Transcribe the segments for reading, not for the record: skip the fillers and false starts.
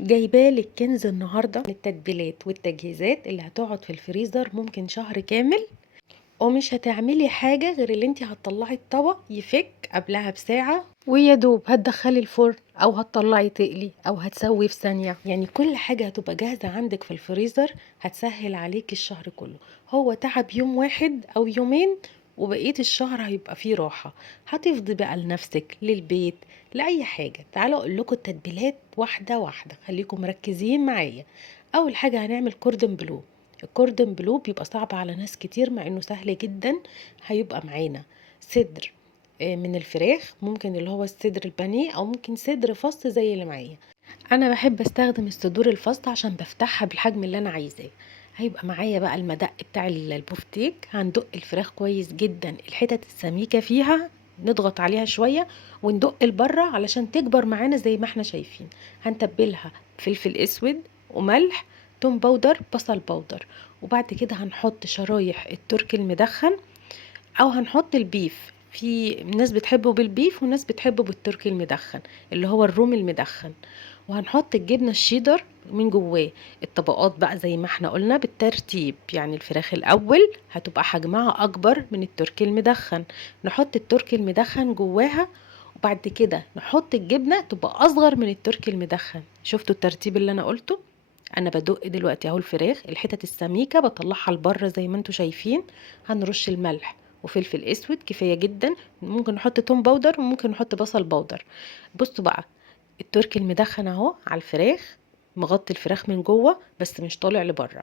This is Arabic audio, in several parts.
جايبالك كنز النهارده من التتبيلات والتجهيزات اللي هتقعد في الفريزر ممكن شهر كامل، ومش هتعملي حاجه غير اللي انت هتطلعي الطبق يفك قبلها بساعه، ويا دوب هتدخلي الفرن او هتطلعي تقلي او هتسوي في ثانيه. يعني كل حاجه هتبقى جاهزه عندك في الفريزر، هتسهل عليك الشهر كله. هو تعب يوم واحد او يومين وبقية الشهر هيبقى فيه راحة. هتفضي بقى لنفسك، للبيت، لأي حاجة. تعالوا أقول لكم التتبيلات واحدة واحدة، خليكم مركزين معايا. أول حاجة هنعمل كوردن بلو. الكوردن بلو بيبقى صعب على ناس كتير مع إنه سهل جدا. هيبقى معانا صدر من الفراخ، ممكن اللي هو الصدر البانيه أو ممكن صدر فص زي اللي معايا. انا بحب استخدم الصدور الفاصلة عشان بفتحها بالحجم اللي انا عايزاه. هيبقى معايا بقى المدق بتاع البوفتيك، هندق الفراخ كويس جدا، الحتت السميكة فيها نضغط عليها شوية وندق لبره علشان تكبر معانا زي ما احنا شايفين. هنتبلها فلفل اسود وملح، توم باودر، بصل باودر، وبعد كده هنحط شرايح التركي المدخن او هنحط البيف. في ناس بتحبه بالبيف وناس بتحبه بالتركي المدخن اللي هو الرومي المدخن. وهنحط الجبنة الشيدر من جواه. الطبقات بقى زي ما احنا قلنا بالترتيب، يعني الفراخ الاول هتبقى حجمها اكبر من التركي المدخن، نحط التركي المدخن جواها، وبعد كده نحط الجبنة تبقى اصغر من التركي المدخن. شفتوا الترتيب اللي انا قلته؟ انا بدق دلوقتي اهو الفراخ، الحتت السميكة بطلعها لبره زي ما انتوا شايفين. هنرش الملح وفلفل اسود كفاية جدا، ممكن نحط توم باودر وممكن نحط بصل باودر. بصوا بقى، التركي المدخن اهو على الفراخ، مغطي الفراخ من جوه بس مش طالع لبره.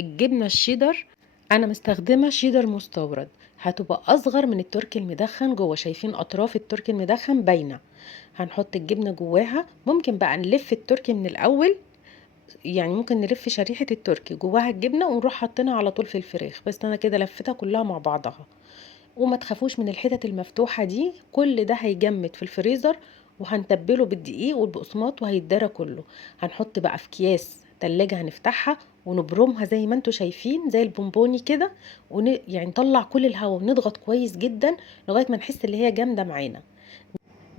الجبنه الشيدر انا مستخدمه شيدر مستورد، هتبقى اصغر من التركي المدخن جوه. شايفين اطراف التركي المدخن باينه؟ هنحط الجبنه جواها. ممكن بقى نلف التركي من الاول، يعني ممكن نلف شريحه التركي جواها الجبنه ونروح حاطينها على طول في الفراخ، بس انا كده لفتها كلها مع بعضها. وما تخافوش من الحتت المفتوحة دي، كل ده هيجمد في الفريزر. وهنتبله بالدقيق والبقسماط وهيتدرى كله. هنحط بقى في اكياس تلاجة، هنفتحها ونبرمها زي ما انتوا شايفين زي البونبوني كده، يعني نطلع كل الهواء ونضغط كويس جدا لغاية ما نحس اللي هي جامدة معانا،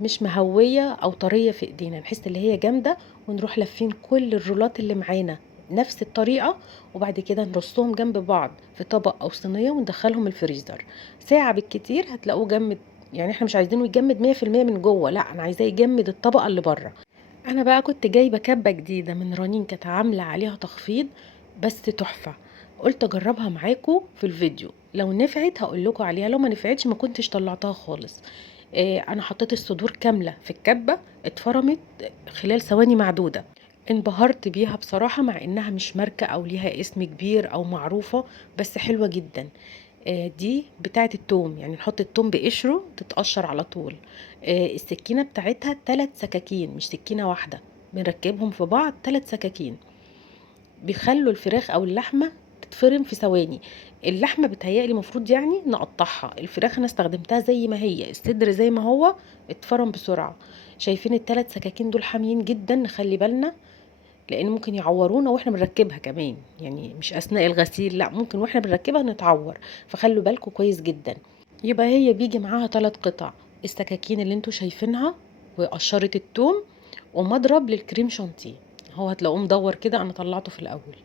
مش مهوية او طرية في ايدينا، نحس اللي هي جامدة. ونروح لافين كل الرولات اللي معانا نفس الطريقة، وبعد كده نرصهم جنب بعض في طبق او صينية وندخلهم الفريزر ساعة بالكتير. هتلاقوه جمد. يعني احنا مش عايزينه يجمد 100% من جوه، لا انا عايزاه يجمد الطبقة اللي بره. انا بقى كنت جايبة كبة جديدة من رنين، كانت عاملة عليها تخفيض بس تحفة. قلت اجربها معاكم في الفيديو، لو نفعت هقول لكم عليها، لو ما نفعتش ما كنتش طلعتها خالص. انا حطيت الصدور كامله في الكبه، اتفرمت خلال ثواني معدوده. انبهرت بيها بصراحه، مع انها مش ماركه او ليها اسم كبير او معروفه، بس حلوه جدا. دي بتاعه التوم، يعني نحط التوم بقشره تتقشر على طول. السكينه بتاعتها 3 سكاكين مش سكينه واحده، بنركبهم في بعض 3 سكاكين، بيخلوا الفراخ او اللحمه تتفرم في ثواني. اللحمه بتهيألي المفروض يعني نقطعها، الفراخ انا استخدمتها زي ما هي، الصدر زي ما هو اتفرم بسرعه. شايفين ال3 سكاكين دول حاميين جدا، نخلي بالنا لان ممكن يعورونا واحنا بنركبها كمان، يعني مش اثناء الغسيل، لا ممكن واحنا بنركبها نتعور، فخلوا بالكم كويس جدا. يبقى هي بيجي معاها 3 قطع، السكاكين اللي انتوا شايفينها وقشرة التوم ومضرب للكريم شانتيه، هو هتلاقوه مدور كده، انا طلعته في الاول.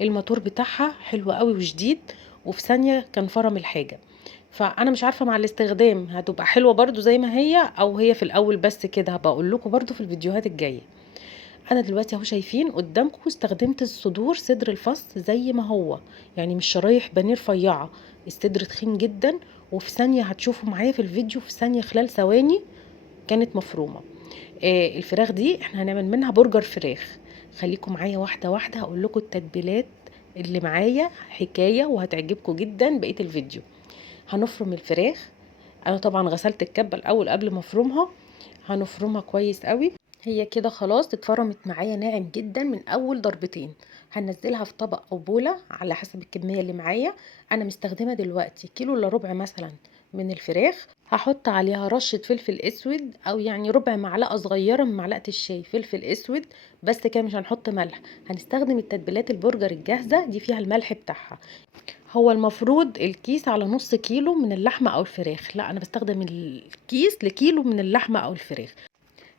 الماتور بتاعها حلو قوي وجديد، وفي ثانية كان فرم الحاجة. فانا مش عارفة مع الاستخدام هتبقى حلوة برضو زي ما هي او هي في الاول بس كده، هبقى اقول لكم برضو في الفيديوهات الجاية. انا دلوقتي اهو شايفين قدامكم استخدمت الصدور صدر الفص زي ما هو، يعني مش شرايح بانيه رفيعه، الصدر تخين جدا. وفي ثانيه هتشوفوا معايا في الفيديو، في ثانيه خلال ثواني كانت مفرومه. الفراخ دي احنا هنعمل منها برجر فراخ. خليكم معايا واحده واحده، هقول لكم التتبيلات اللي معايا حكايه وهتعجبكم جدا بقيه الفيديو. هنفرم الفراخ. انا طبعا غسلت الكبه الاول قبل ما افرمها. هنفرمها كويس قوي. هي كده خلاص اتفرمت معايا ناعم جدا من اول ضربتين. هنزلها في طبق او بولة على حسب الكمية اللي معايا. انا مستخدمة دلوقتي كيلو الا ربع مثلا من الفراخ. هحط عليها رشة فلفل اسود او يعني ربع معلقة صغيرة من معلقة الشاي فلفل اسود، بس كده مش هنحط ملح. هنستخدم التتبيلات البرجر الجاهزة دي، فيها الملح بتاعها. هو المفروض الكيس على نص كيلو من اللحمة او الفراخ، لا انا بستخدم الكيس لكيلو من اللحمة او الفراخ.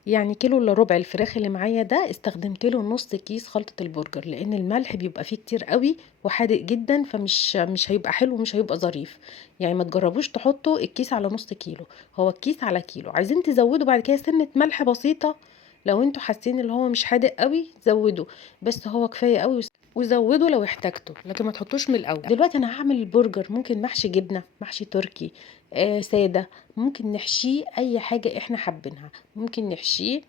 يعني كيلو الا ربع الفراخ اللي معايا ده استخدمت له نص كيس خلطة البرجر، لان الملح بيبقى فيه كتير قوي وحادق جدا، فمش مش هيبقى حلو ومش هيبقى ظريف. يعني ما تجربوش تحطوا الكيس على نص كيلو، هو الكيس على كيلو. عايزين تزودوا بعد كده سنة ملح بسيطة، لو انتوا حاسين اللي هو مش حادق قوي زودوا، بس هو كفاية قوي. وزودوا لو احتاجتوا، لكن ما تحطوش من الاول. دلوقتي انا هعمل البرجر، ممكن محشي جبنة، محشي تركي، سادة، ممكن نحشيه اي حاجة احنا حابينها. ممكن نحشيه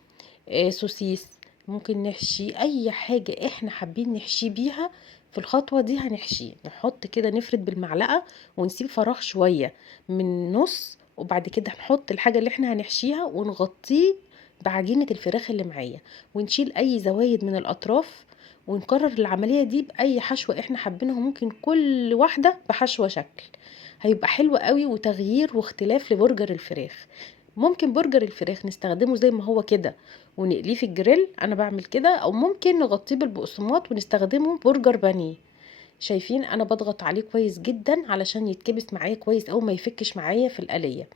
سوسيس، ممكن نحشي اي حاجة احنا حابين نحشي بيها. في الخطوة دي هنحشيه، نحط كده نفرد بالمعلقة ونسيب فراغ شوية من نص، وبعد كده هنحط الحاجة اللي احنا هنحشيها ونغطيه بعجينة الفراخ اللي معايا، ونشيل اي زوايد من الاطراف، ونكرر العملية دي بأي حشوة احنا حابينها، ممكن كل واحدة بحشوة شكل. هيبقى حلو قوي وتغيير واختلاف لبرجر الفراخ. ممكن برجر الفراخ نستخدمه زي ما هو كده ونقليه في الجريل، انا بعمل كده، او ممكن نغطيه بالبقسماط ونستخدمه برجر بانيه. شايفين انا بضغط عليه كويس جدا علشان يتكبس معايا كويس او ما يفكش معايا في القليه.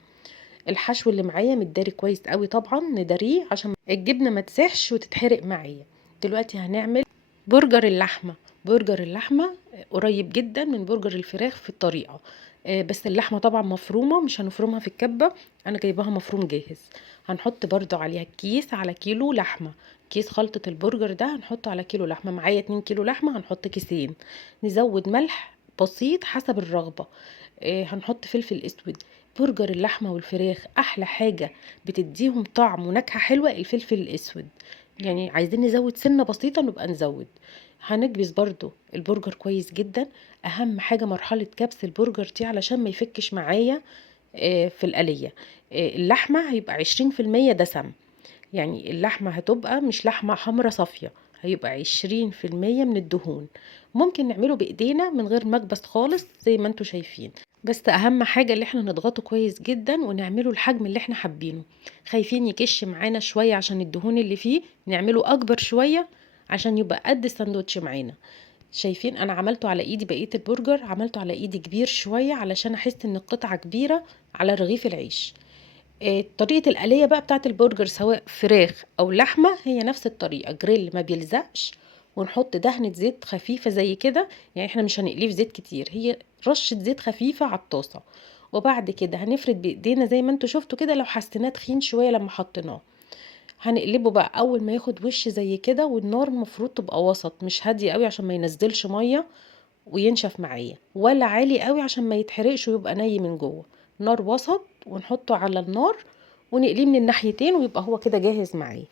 الحشو اللي معايا متداري كويس قوي، طبعا نداريه عشان الجبنه ما تسيحش وتتحرق معايا. دلوقتي هنعمل برجر اللحمه. برجر اللحمه قريب جدا من برجر الفراخ في الطريقه، بس اللحمه طبعا مفرومه، مش هنفرمها في الكبه، انا جايباها مفروم جاهز. هنحط برضو عليها كيس على كيلو لحمه. كيس خلطة البرجر ده هنحطه على كيلو لحمة، معايا 2 كيلو لحمة هنحط كيسين. نزود ملح بسيط حسب الرغبة. هنحط فلفل اسود. برجر اللحمة والفراخ احلى حاجة بتديهم طعم ونكهة حلوة الفلفل الاسود، يعني عايزين نزود سنة بسيطة نبقى نزود. هنكبس برضو البرجر كويس جدا. اهم حاجة مرحلة كبس البرجر دي علشان ما يفكش معايا في القلية. اللحمة هيبقى 20% دسم، يعني اللحمة هتبقى مش لحمة حمرا صافية، هيبقى 20% من الدهون. ممكن نعمله بايدينا من غير مكبس خالص زي ما انتوا شايفين، بس اهم حاجة اللي احنا نضغطه كويس جدا ونعمله الحجم اللي احنا حابينه. خايفين يكش معانا شوية عشان الدهون اللي فيه، نعمله اكبر شوية عشان يبقى قد الساندوتش معانا. شايفين انا عملته على ايدي، بقية البرجر عملته على ايدي كبير شوية علشان احس ان القطعة كبيرة على رغيف العيش. طريقة القلية بقى بتاعت البرجر سواء فراخ او لحمة هي نفس الطريقة، جريل ما بيلزقش، ونحط دهنة زيت خفيفة زي كده، يعني احنا مش هنقليه في زيت كتير، هي رشة زيت خفيفة على الطاسة. وبعد كده هنفرد بايدينا زي ما انتوا شفتوا كده، لو حسيناه تخين شوية لما حطيناه هنقلبه بقى اول ما ياخد وش زي كده، والنار المفروض تبقى وسط مش هادية قوي عشان ما ينزلش مية وينشف معايا، ولا عالي قوي عشان ما يتحرقش ويبقى ني من جوه. نار وسط ونحطه على النار ونقليه من الناحيتين ويبقى هو كده جاهز معايا.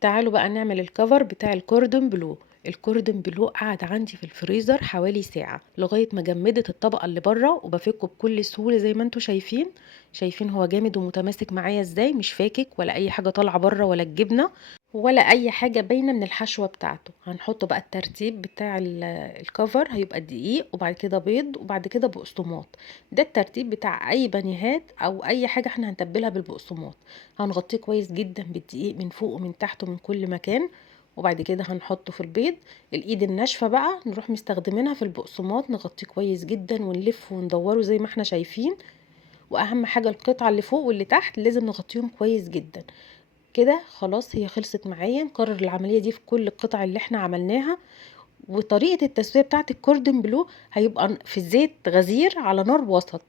تعالوا بقى نعمل الكفر بتاع الكوردون بلو. الكوردون بلو قعد عندي في الفريزر حوالي ساعة لغاية ما جمدت الطبقة اللي بره، وبفكه بكل سهولة زي ما انتوا شايفين. شايفين هو جامد ومتماسك معايا ازاي، مش فاكك ولا اي حاجة طالعة بره ولا الجبنة ولا اي حاجة باينة من الحشوة بتاعته. هنحطه بقى الترتيب بتاع الكفر هيبقى دقيق وبعد كده بيض وبعد كده بقسماط. ده الترتيب بتاع اي بانيهات او اي حاجة احنا هنتبلها بالبقسماط. هنغطيه كويس جدا بالدقيق من فوق ومن تحت ومن كل مكان، وبعد كده هنحطه في البيض. الايد الناشفة بقى نروح مستخدمينها في البقسماط، نغطيه كويس جدا ونلف وندوره زي ما احنا شايفين. واهم حاجة القطعة اللي فوق واللي تحت لازم نغطيهم كويس جدا. كده خلاص هي خلصت معايا. نكرر العملية دي في كل القطع اللي احنا عملناها. وطريقة التسوية بتاعت الكوردون بلو هيبقى في الزيت غزير على نار وسط،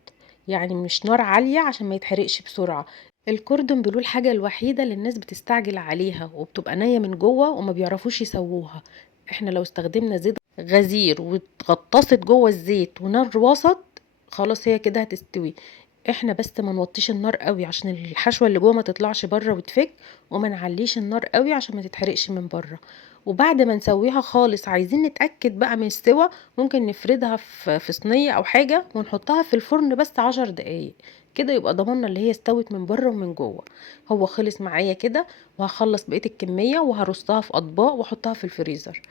يعني مش نار عالية عشان ما يتحرقش بسرعة. الكوردون بلو الحاجة الوحيدة اللي الناس بتستعجل عليها وبتبقى نية من جوه وما بيعرفوش يسووها. احنا لو استخدمنا زيت غزير واتغطست جوه الزيت ونار وسط، خلاص هي كده هتستوي. احنا بس ما نوطيش النار قوي عشان الحشوة اللي جوه ما تطلعش بره وتفك، وما نعليش النار قوي عشان ما تتحرقش من بره. وبعد ما نسويها خالص عايزين نتأكد بقى من السوا، ممكن نفردها في صينية او حاجة ونحطها في الفرن بس 10 دقايق، كده يبقى ضمننا اللي هي استوت من بره ومن جوه. هو خلص معايا كده، وهخلص بقية الكمية وهرصها في اطباق واحطها في الفريزر.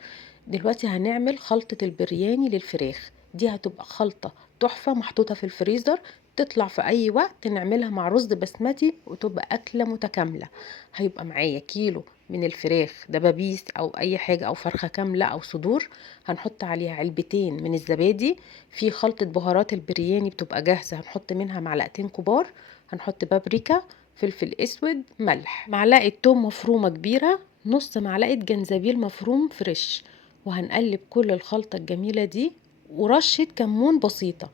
دلوقتي هنعمل خلطة البرياني للفراخ، دي هتبقى خلطة تحفة محطوطة في الفريزر، تطلع في اي وقت نعملها مع رز بسمتي وتبقى اكلة متكاملة. هيبقى معايا كيلو من الفراخ دبابيس او اي حاجة او فرخة كاملة او صدور. هنحط عليها علبتين من الزبادي. في خلطة بهارات البرياني بتبقى جاهزة، هنحط منها معلقتين كبار. هنحط بابريكا، فلفل اسود، ملح، معلقة توم مفرومة كبيرة، نص معلقة جنزبيل مفروم فريش. وهنقلب كل الخلطة الجميلة دي، ورشة كمون بسيطة.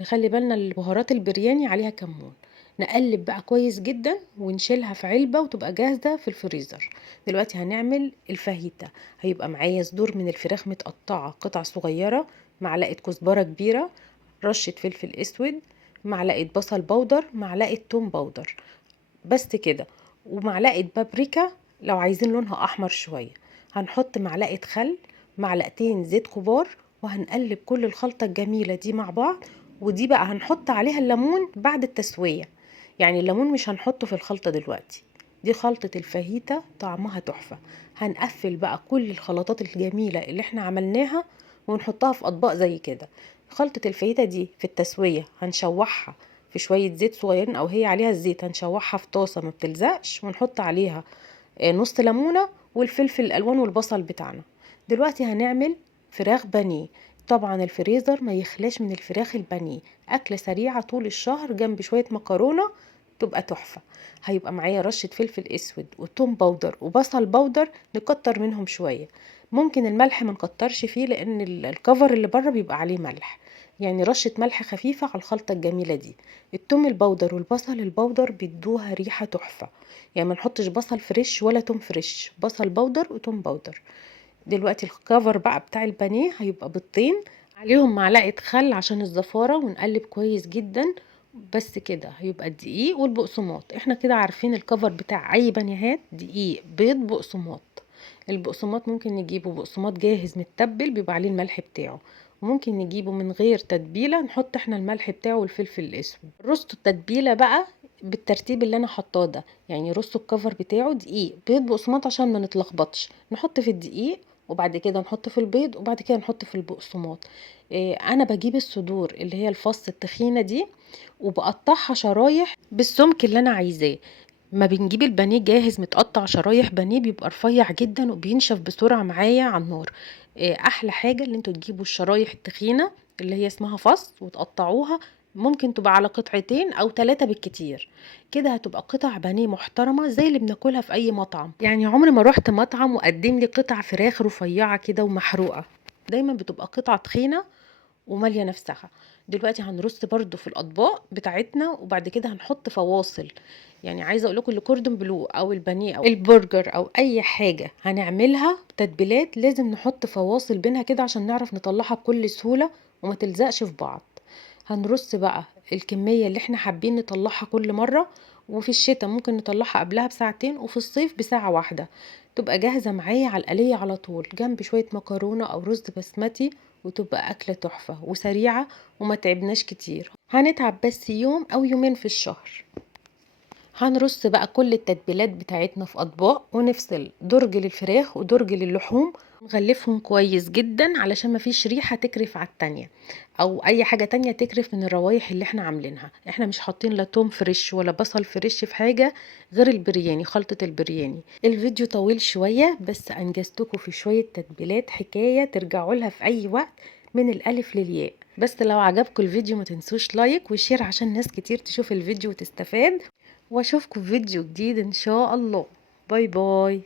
نخلي بالنا البهارات البرياني عليها كمون. نقلب بقى كويس جدا ونشيلها في علبة وتبقى جاهزة في الفريزر. دلوقتي هنعمل الفاهيتا. هيبقى معايا صدور من الفراخ متقطعة قطع صغيرة، معلقة كزبرة كبيرة، رشة فلفل اسود، معلقة بصل بودر، معلقة توم بودر، بس كده. ومعلقة بابريكا لو عايزين لونها احمر شوية. هنحط معلقة خل، معلقتين زيت كبار، وهنقلب كل الخلطة الجميلة دي مع بعض. ودي بقى هنحط عليها الليمون بعد التسوية، يعني الليمون مش هنحطه في الخلطة دلوقتي. دي خلطة الفاهيتا طعمها تحفة. هنقفل بقى كل الخلطات الجميلة اللي احنا عملناها ونحطها في اطباق زي كده. خلطة الفاهيتا دي في التسوية هنشوحها في شوية زيت صغيرين، او هي عليها الزيت هنشوحها في طاسة ما بتلزقش، ونحط عليها نص ليمونة والفلفل الالوان والبصل بتاعنا. دلوقتي هنعمل فراخ بانيه. طبعا الفريزر ما يخلاش من الفراخ البانيه، اكلة سريعة طول الشهر جنب شوية مكرونة تبقى تحفة. هيبقى معايا رشة فلفل اسود وتوم بودر وبصل بودر، نكتر منهم شوية. ممكن الملح ما نكترش فيه لان الكفر اللي بره بيبقى عليه ملح، يعني رشة ملح خفيفة على الخلطة الجميلة دي. التوم البودر والبصل البودر بيدوها ريحة تحفة، يعني ما نحطش بصل فريش ولا توم فريش، بصل بودر وتوم بودر. دلوقتي الكفر بقى بتاع البانيه هيبقى بيضتين عليهم معلقة خل عشان الزفارة، ونقلب كويس جدا. بس كده هيبقى الدقيق والبقسماط. احنا كده عارفين الكفر بتاع اي بانيهات: دقيق، بيض، بقسماط. البقسماط ممكن نجيبه بقسماط جاهز متبل بيبقى عليه الملح بتاعه، وممكن نجيبه من غير تتبيلة نحط احنا الملح بتاعه والفلفل الاسود. رصته التتبيلة بقى بالترتيب اللي انا حطاه ده، يعني رصوا الكفر بتاعه دقيق، بيض، بقسماط، عشان ما نتلخبطش. نحط في الدقيق وبعد كده نحط في البيض وبعد كده نحط في البقسماط. انا بجيب الصدور اللي هي الفص التخينة دي وبقطعها شرايح بالسمك اللي انا عايزاه. ما بنجيب البانيه جاهز متقطع شرايح بانيه بيبقى رفيع جدا وبينشف بسرعة معايا على النار. احلى حاجة اللي انتوا تجيبوا الشرايح التخينة اللي هي اسمها فص وتقطعوها، ممكن تبقى على قطعتين او 3 بالكتير. كده هتبقى قطع بانيه محترمة زي اللي بناكلها في اي مطعم. يعني عمري ما روحت مطعم وقدم لي قطع فراخ رفيعة كده ومحروقة، دايما بتبقى قطعة تخينة ومالية نفسها. دلوقتي هنرص برضو في الاطباق بتاعتنا، وبعد كده هنحط فواصل. يعني عايزه اقول لكم الكوردون بلو او البانيه او البرجر او اي حاجه هنعملها تتبيلات لازم نحط فواصل بينها كده عشان نعرف نطلعها بكل سهوله وما تلزقش في بعض. هنرص بقى الكميه اللي احنا حابين نطلعها كل مره، وفي الشتاء ممكن نطلعها قبلها بساعتين، وفي الصيف بساعه واحده. تبقى جاهزه معايا على القليه على طول جنب شويه مكرونه او رز بسمتي، وتبقى أكلة تحفة وسريعة وما تعبناش كتير. هنتعب بس يوم أو يومين في الشهر. هنرص بقى كل التتبيلات بتاعتنا في أطباق، ونفصل درج للفراخ ودرج للحوم، نغلفهم كويس جدا علشان مفيش ريحة تكرف على التانية او اي حاجة تانية تكرف من الروايح اللي احنا عاملينها. احنا مش حاطين لا توم فريش ولا بصل فريش في حاجة غير البرياني، خلطة البرياني. الفيديو طويل شوية بس انجزتكم في شوية تتبيلات حكاية ترجعوا لها في اي وقت من الالف للياء. بس لو عجبكم الفيديو ما تنسوش لايك وشير عشان ناس كتير تشوف الفيديو وتستفاد. واشوفكم في فيديو جديد ان شاء الله. باي باي.